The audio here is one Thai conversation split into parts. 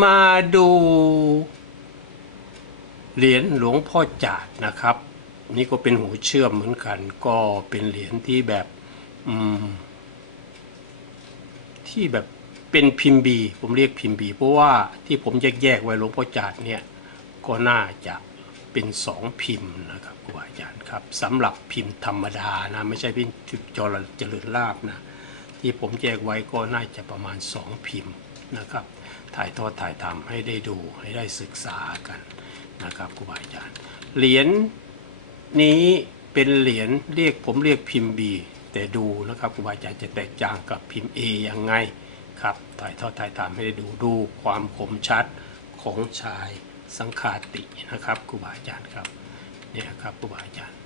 มาดูเหรียญหลวงพ่อจาดนะครับ นี่ก็เป็นหูเชื่อมเหมือนกัน ก็เป็นเหรียญที่แบบอืมที่แบบเป็นพิมพ์บีผมเรียกพิมพ์บีเพราะว่าที่ผมแยกๆไว้หลวงพ่อจาดเนี่ยก็น่าจะเป็นสองพิมพ์นะครับครูบาอาจารย์ครับสำหรับพิมพ์ธรรมดานะไม่ใช่พิมพ์จรเจริญลาบนะที่ผมแยกไว้ก็น่าจะประมาณสองพิมพ์ นะครับ ถ่ายทอดถ่ายทำให้ได้ดูให้ได้ศึกษากันนะครับครูบาอาจารย์ เหรียญนี้เป็นเหรียญเรียกผมเรียกพิมพ์ B แต่ดูนะครับครูบาอาจารย์จะแตกต่างกับพิมพ์ A ยังไงครับ ถ่ายทอดถ่ายทำให้ได้ดูดูความคมชัดของชายสังคาตินะครับครูบาอาจารย์ครับเนี่ยครับครูบาอาจารย์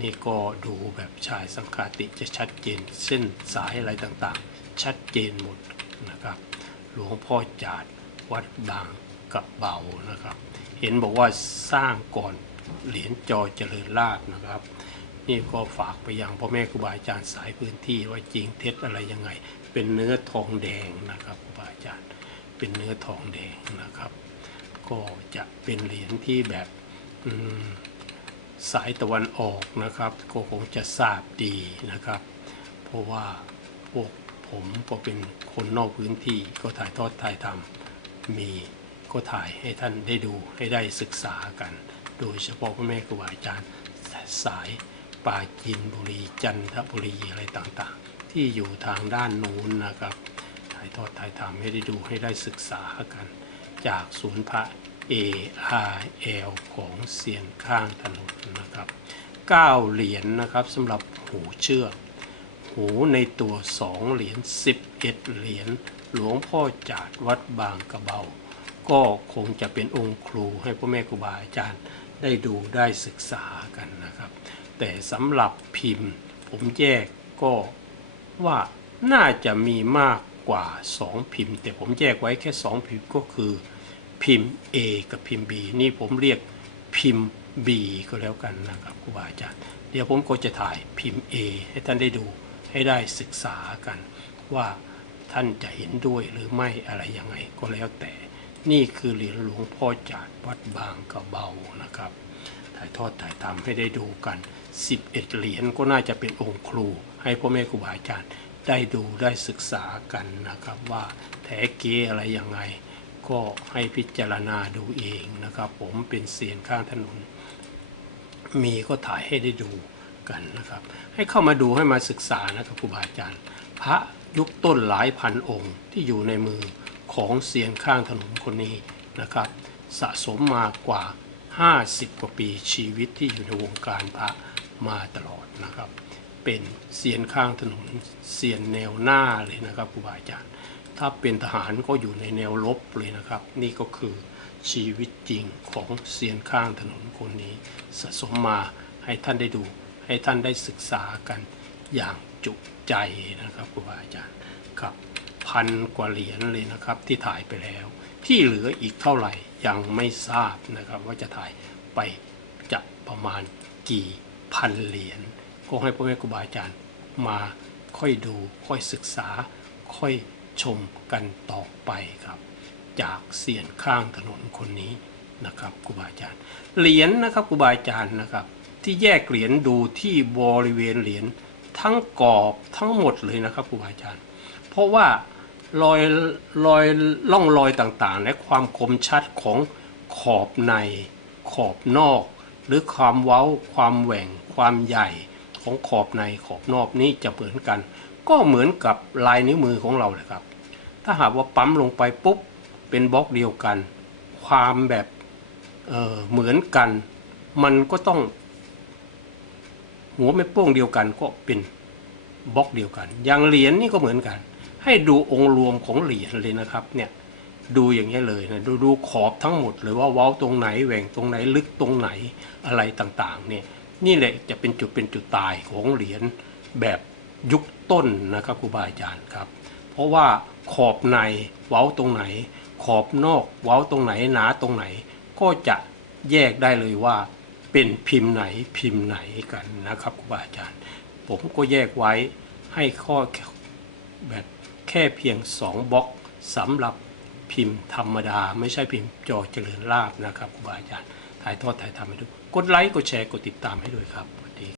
นี่ก็ดูแบบชายสังคาติจะชัดเจนเส้นสายอะไรต่างๆ ชัดเจนหมดนะครับ หลวงพ่อจาดวัดบางกับเบานะครับ เห็นบอกว่าสร้างก่อนเหรียญจอเจริญลาบนะครับ นี่ก็ฝากไปยังพ่อแม่ครูบาอาจารย์สายพื้นที่ว่าจริงเท็จอะไรยังไง เป็นเนื้อทองแดงนะครับครูบาอาจารย์เป็นเนื้อทองแดงนะครับ ก็จะเป็นเหรียญที่แบบสายตะวันออกนะครับ ก็คงจะทราบดีนะครับ เพราะว่าพวก ผมก็เป็นคนนอกพื้นที่ก็ถ่ายทอดถ่ายทำมีก็ถ่ายให้ท่านได้ดูให้ได้ศึกษากัน โดยเฉพาะพ่อแม่ครูบาอาจารย์สายปราจีนบุรีจันทบุรีอะไรต่างๆ ที่อยู่ทางด้านนู้นนะครับถ่ายทอดถ่ายทำให้ได้ดูให้ได้ศึกษากัน จากศูนย์พระ ARL ของเสียนข้างถนนนะครับ 9 เหรียญนะครับสำหรับหูเชือก หูในตัว2เหรียญ11เหรียญหลวงพ่อจาดวัดบางกระเบา ก็คงจะเป็นองค์ครูให้พ่อแม่ครูบาอาจารย์ได้ดูได้ศึกษากันนะครับ แต่สำหรับพิมพ์ ผมแยกก็ว่าน่าจะมีมากกว่า 2 พิมพ์ แต่ผมแยกไว้แค่ 2 พิมพ์ก็คือ พิมพ์ A กับพิมพ์ B นี่ผมเรียกพิมพ์ B ก็แล้วกันนะครับครูบาอาจารย์ เดี๋ยวผมก็จะถ่ายพิมพ์ A ให้ท่านได้ดู ให้ได้ศึกษากันว่าท่านจะเห็นด้วยหรือไม่อะไรยังไงก็แล้วแต่นี่คือเหรียญหลวงพ่อจาดวัดบางกระเบานะครับ ถ่ายทอดถ่ายทำให้ได้ดูกัน 11 เหรียญก็น่าจะเป็นองค์ครู ให้พ่อแม่ครูบาอาจารย์ได้ดูได้ศึกษากันนะครับว่าแท้เก๊อะไรยังไง ก็ให้พิจารณาดูเองนะครับ ผมเป็นเสียนข้างถนน มีก็ถ่ายให้ได้ดู กันนะครับ ให้เข้ามาดูให้มาศึกษานะครับครูบาอาจารย์ พระยุคต้นหลายพันองค์ที่อยู่ในมือของเสียนข้างถนนคนนี้นะครับ สะสมมากว่า 50 กว่าปีชีวิตที่อยู่ในวงการพระมาตลอดนะครับ เป็นเสียนข้างถนนเสียนแนวหน้าเลยนะครับครูบาอาจารย์ ถ้าเป็นทหารก็อยู่ในแนวรบเลยนะครับ นี่ก็คือชีวิตจริงของเซียนข้างถนนคนนี้ สะสมมาให้ท่านได้ดู ให้ท่านได้ศึกษากันอย่างจุใจนะครับครูบาอาจารย์ครับพันกว่าเหรียญเลยนะครับที่ถ่ายไปแล้ว ที่เหลืออีกเท่าไหร่ยังไม่ทราบนะครับ ว่าจะถ่ายไปจะประมาณกี่พันเหรียญก็ให้พ่อแม่ครูบาอาจารย์มาค่อยดูค่อยศึกษา ค่อยชมกันต่อไปครับ จากเสียนข้างถนนคนนี้นะครับครูบาอาจารย์เหรียญนะครับครูบาอาจารย์นะครับ ที่แยกเหรียญดูที่บริเวณเหรียญทั้งกรอบทั้งหมดเลยนะครับครูบาอาจารย์ เพราะว่ารอยรอยล่องรอยต่างๆ และความคมชัดของขอบในขอบนอก หรือความเว้าความแหว่งความใหญ่ของขอบในขอบนอกนี้จะเหมือนกัน ก็เหมือนกับลายนิ้วมือของเราเลยครับ ถ้าหากว่าปั๊มลงไปปุ๊บเป็นบล็อกเดียวกัน ความแบบเเหมือนกัน มันก็ต้อง หัวไม่โป้งเดียวกันก็เป็นบล็อกเดียวกัน อย่างเหรียญนี่ก็เหมือนกัน ให้ดูองค์รวมของเหรียญเลยนะครับเนี่ยดูอย่างนี้เลยนะดูดูขอบทั้งหมดเลยว่าเว้าตรงไหนแหว่งตรงไหนลึกตรงไหนอะไรต่างๆเนี่ยนี่แหละจะเป็นจุดเป็นจุดตายของเหรียญแบบยุคต้นนะครับครูบาอาจารย์ครับ เพราะว่าขอบในเว้าตรงไหน ขอบนอกเว้าตรงไหนหนาตรงไหน ก็จะแยกได้เลยว่า เป็นพิมพ์ไหนพิมพ์ไหนกันนะครับครูบาอาจารย์ ผมก็แยกไว้ให้ข้อแบบแค่เพียง 2บล็อกสำหรับพิมพ์ธรรมดา ไม่ใช่พิมพ์จอเจริญลาบนะครับครูบาอาจารย์ถ่ายทอดถ่ายทำให้ดูกดไลค์กดแชร์กดติดตามให้ด้วยครับ